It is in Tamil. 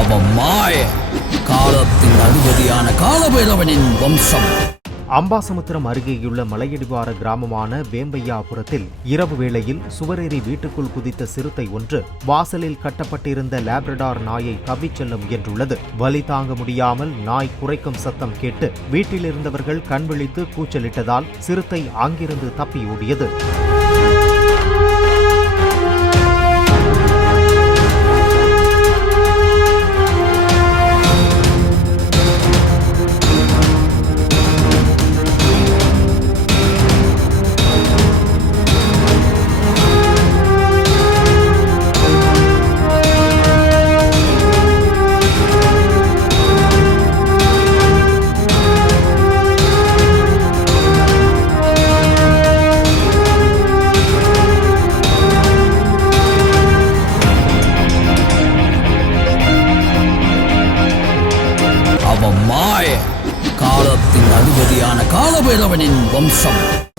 அவன் மாய காலத்தின் அதிபதியான காலபைரவனின் வம்சம். அம்பாசமுத்திரம் அருகேயுள்ள மலையடிவார கிராமமான வேம்பையாபுரத்தில் இரவு வேளையில் சுவரேறி வீட்டுக்குள் குதித்த சிறுத்தை ஒன்று வாசலில் கட்டப்பட்டிருந்த லேப்ரடார் நாயை கவ்விச் செல்ல முயன்றுள்ளது. வலி தாங்க முடியாமல் நாய் குரைக்கும் சத்தம் கேட்டு வீட்டிலிருந்தவர்கள் கண்விழித்து கூச்சலிட்டதால் சிறுத்தை அங்கிருந்து தப்பியோடியது. அவன் மாய காலத்தின் அதிபதியான காலபைரவனின் வம்சம்.